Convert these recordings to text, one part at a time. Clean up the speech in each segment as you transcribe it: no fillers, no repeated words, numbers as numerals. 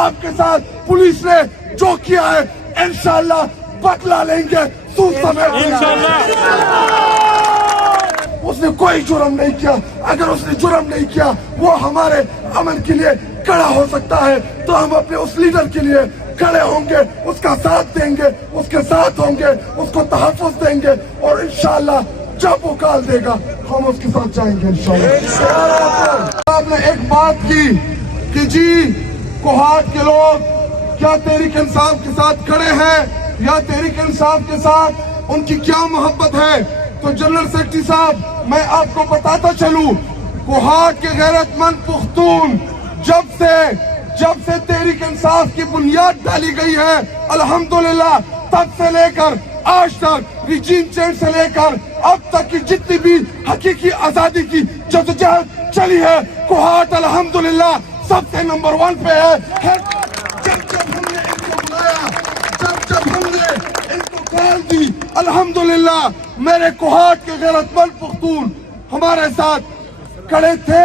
آپ کے ساتھ پولیس نے جو کیا ہے انشاءاللہ بدلا لیں گے اس نے کوئی جرم نہیں کیا. اگر اس نے جرم نہیں کیا وہ ہمارے امن کے لیے کھڑا ہو سکتا ہے تو ہم اپنے اس لیڈر کے لیے کھڑے ہوں گے, اس کا ساتھ دیں گے, اس کے ساتھ ہوں گے, اس کو تحفظ دیں گے اور انشاءاللہ جب وہ کال دے گا ہم اس کے ساتھ جائیں گے انشاءاللہ. آپ نے ایک بات کی کہ جی کوہاٹ کے لوگ کیا تحریک انصاف کے ساتھ کھڑے ہیں یا تحریک انصاف کے ساتھ ان کی کیا محبت ہے. تو جنرل سیکرٹری صاحب میں آپ کو بتاتا چلوں, کوہاٹ کے غیرت مند پختون جب سے تحریک انصاف کی بنیاد ڈالی گئی ہے الحمدللہ تب سے لے کر آج تک ریجیم چینج سے لے کر اب تک کی جتنی بھی حقیقی آزادی کی جدوجہد چلی ہے کوہاٹ الحمدللہ سب سے نمبر 1 پہ ہے. جب ہم نے ان کو بلایا, جب ہم نے ان کو کال دی الحمدللہ میرے کوہاٹ کے غیرت مند پختون ہمارے ساتھ کھڑے تھے,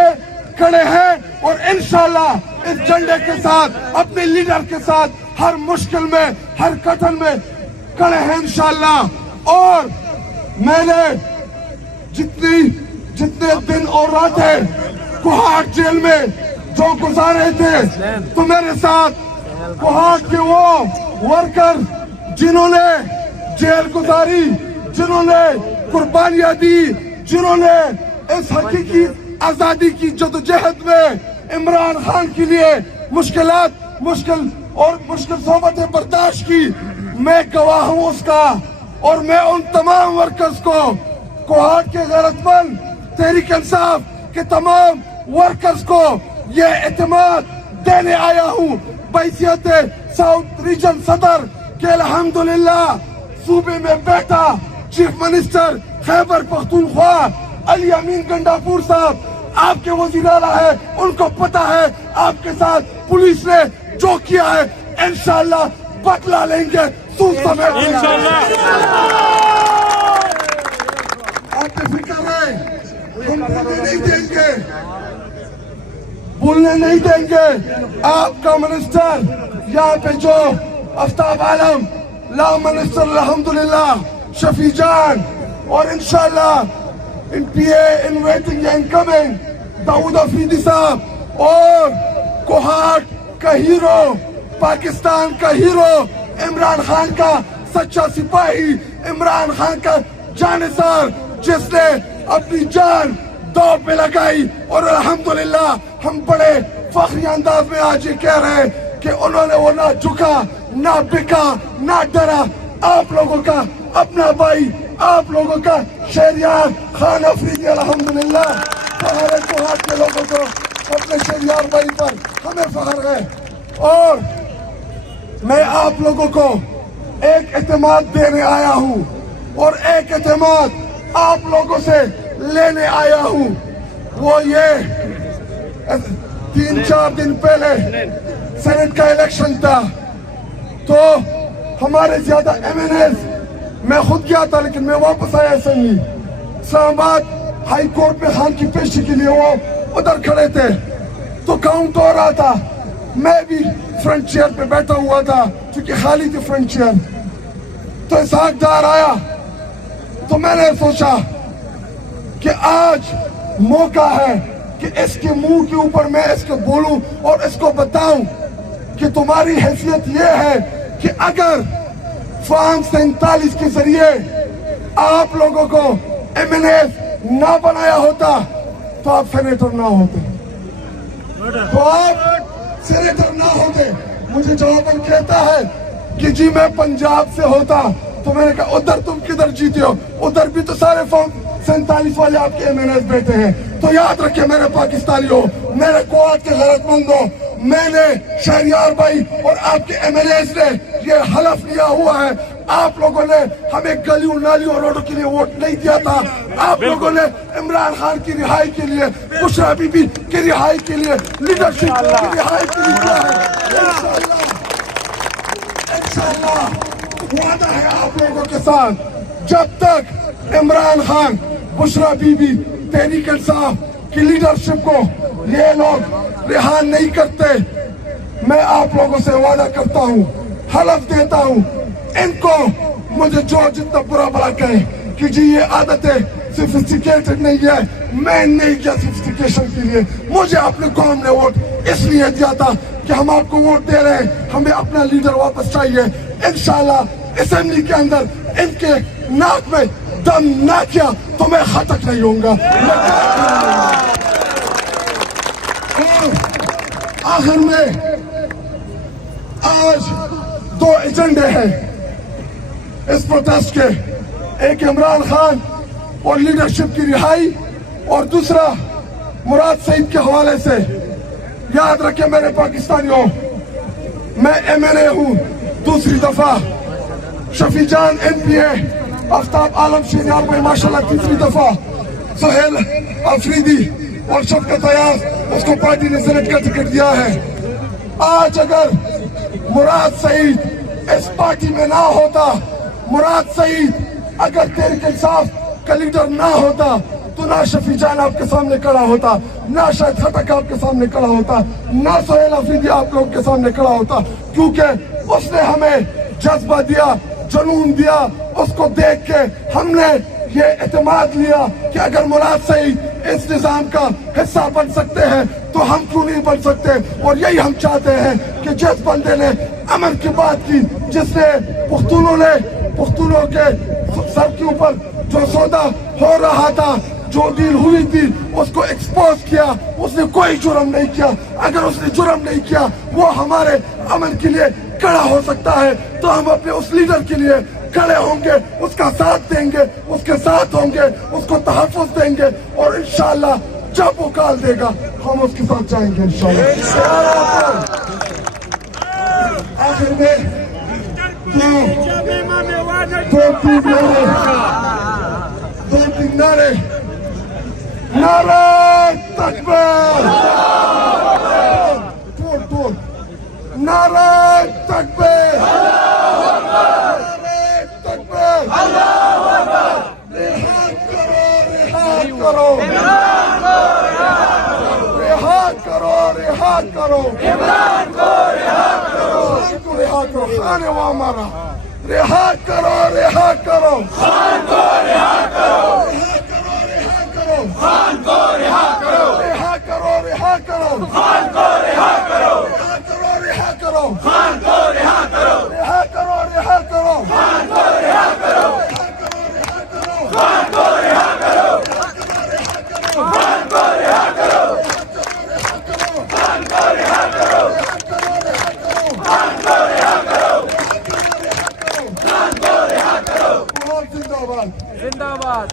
کھڑے ہیں اور انشاءاللہ اس جھنڈے کے ساتھ اپنے لیڈر کے ساتھ ہر مشکل میں ہر کٹھن میں کھڑے ہیں انشاءاللہ. اور میں نے جتنے دن اور راتیں کوہاٹ جیل میں جو گزارے تھے تو میرے ساتھ کوہاٹ کے وہ ورکر جنہوں نے جیل گزاری, جنہوں نے قربانیاں دی, جنہوں نے اس حقیقی آزادی کی جدوجہد میں عمران خان کے لیے مشکل صحبتیں برداشت کی, میں گواہ ہوں اس کا. اور میں ان تمام ورکرز کو, کوہاٹ کے غیرت مند تحریک انصاف کے تمام ورکرز کو یہ اعتماد دینے آیا ہوں بحیثیت ساؤتھ ریجن صدر کہ الحمدللہ صوبے میں بیٹھا چیف منسٹر خیبر پختونخوا علی امین گنڈاپور صاحب آپ کے وزیر اعلیٰ ہے, ان کو پتا ہے آپ کے ساتھ پولیس نے جو کیا ہے انشاءاللہ بدلا لیں گے آپ کی فکر ہے, ہم بولنے نہیں دیں گے, بولنے نہیں دیں گے. آپ کا منسٹر یہاں پہ جو آفتاب عالم لا منسٹر الحمدللہ شفیع جان اور انشاءاللہ ان پی اے ان ویٹنگ یا ان کمنگ داؤد افریدی صاحب اور کوہاٹ کا ہیرو, پاکستان کا ہیرو, عمران خان کا سچا سپاہی, عمران خان کا جانثار جس نے اپنی جان دوڑ پہ لگائی اور الحمدللہ ہم بڑے فخری انداز میں آج یہ کہہ رہے ہیں کہ انہوں نے وہ نہ جھکا, نہ بکا, نہ ڈرا. آپ لوگوں کا اپنا بھائی, آپ لوگوں کا شہریار خان افریدی الحمدللہ سارے کوہاٹ کے لوگوں کو اپنے شہریار بھائی پر ہمیں فخر ہے. اور میں آپ لوگوں کو ایک اعتماد دینے آیا ہوں اور ایک اعتماد آپ لوگوں سے لینے آیا ہوں. وہ یہ 3-4 دن پہلے سینٹ کا الیکشن تھا تو ہمارے زیادہ ایم این ایز, میں خود گیا تھا لیکن میں واپس آیا اسمبلی, اسلام آباد ہائی کورٹ میں خان کی پیشی کے لیے وہ ادھر کھڑے تھے تو کاؤنٹ ہو رہا تھا. میں بھی فرنٹ چیئر پہ بیٹھا ہوا تھا کیونکہ خالی تھی فرنٹ چیئر. تو اسحاق ڈار آیا تو میں نے سوچا کہ آج موقع ہے کہ اس کے منہ کے اوپر میں اس کو بولوں اور اس کو بتاؤں کہ تمہاری حیثیت یہ ہے کہ اگر فارم 47 کے ذریعے آپ لوگوں کو ایم این ایز نہ بنایا ہوتا تو آپ سینیٹر نہ ہوتے, تو آپ سینیٹر نہ ہوتے. مجھے جواباً کہتا ہے کہ جی میں پنجاب سے ہوتا, تو میں نے کہا ادھر تم کدھر جیتے ہو, ادھر بھی تو سارے فارم 47 والے آپ کے ایم این ایز بیٹھے ہیں. تو یاد رکھیں میرے پاکستانیوں, میرے کوہاٹ کے غیرت مندوں, میں نے شہریار بھائی اور آپ کے ایم این ایز نے یہ حلف لیا ہوا ہے, آپ لوگوں نے ہمیں گلیوں نالیوں اور روڈوں کے لیے ووٹ نہیں دیا تھا, آپ لوگوں نے عمران خان کی رہائی کے لیے, بشرا بی بی کی رہائی کے لیے, لیڈرشپ کی رہائی کے لیے کیا ہے. انشاءاللہ وعدہ ہے آپ لوگوں کے ساتھ, جب تک عمران خان, بشرا بی بی, تحریک انصاف کی لیڈرشپ کو یہ لوگ رہا نہیں کرتے, میں آپ لوگوں سے وعدہ کرتا ہوں, حلف دیتا ہوں, ان کو مجھے جو جتنا برا بلا کہے کہ جی یہ عادتیں سفسٹیکیٹڈ نہیں ہے, میں نہیں کیا سفسٹیکیشن کے لیے. مجھے اپنے قوم نے ووٹ اس لیے دیا تھا کہ ہم آپ کو ووٹ دے رہے ہیں, ہمیں اپنا لیڈر واپس چاہیے. انشاءاللہ اسمبلی کے اندر ان کے ناک میں دم نہ کیا تو میں خطک نہیں ہوں گا. آخر میں آج 2 ایجنڈے ہیں اس پروٹیسٹ کے, ایک عمران خان اور لیڈرشپ کی رہائی, اور دوسرا مراد سعید کے حوالے سے. یاد رکھیں میرے پاکستانیوں, میں MLA ہوں دوسری دفعہ, شفیع جان MPA, آفتاب عالم شینیار بھائی ماشاءاللہ تیسری دفعہ, سہیل آفریدی اور شفقت ایاز, اس کو پارٹی نے سینٹ کا ٹکٹ دیا ہے. آج اگر مراد سعید اس پارٹی میں نہ ہوتا, مراد سعید اگر تحریک انصاف کا لیڈر نہ ہوتا, تو نہ شفیع جان آپ کے سامنے کھڑا ہوتا, نہ شاید خطک آپ کے سامنے کھڑا ہوتا, نہ سہیل آفریدی آپ لوگوں کے سامنے کھڑا ہوتا, کیونکہ اس نے ہمیں جذبہ دیا, جنون دیا. اس کو دیکھ کے ہم نے یہ اعتماد لیا کہ اگر مراد سعید اس نظام کا حصہ بن سکتے ہیں تو ہم کیوں نہیں بن سکتے. اور یہی ہم چاہتے ہیں کہ جس بندے نے امن کی بات کی, جس نے پختونوں کے سر کے اوپر جو سودا ہو رہا تھا, جو ڈیل ہوئی تھی, اس کو ایکسپوز کیا, اس نے کوئی جرم نہیں کیا. اگر اس نے جرم نہیں کیا, وہ ہمارے امن کے لیے کھڑا ہو سکتا ہے, تو ہم اپنے اس لیڈر کے لیے کھڑے ہوں گے, اس کا ساتھ دیں گے, اس کے ساتھ ہوں گے, اس کو تحفظ دیں گے, اور انشاءاللہ جب وہ کال دے گا ہم اس کے ساتھ جائیں گے انشاءاللہ. آخر میں دو تین نعرے, نعرہ تکبیر, نعرہ تکبیر, رہا کرو, رہا کرو, رہا کرو, عمران کو رہا کرو, خان ہے وہ ہمارا, رہا کرو, رہا کرو, خان کو رہا کرو, رہا کرو, خان کو رہا کرو, رہا کرو, رہا کرو, خان کو رہا کرو, رہا کرو, خان کو رہا کرو, رہا کرو, رہا کرو, خان کو رہا کرو, خان کو رہا کرو, خان کو رہا کرو, خان کو رہا کرو, خان کو رہا کرو, خان کو رہا کرو. زندہ باد.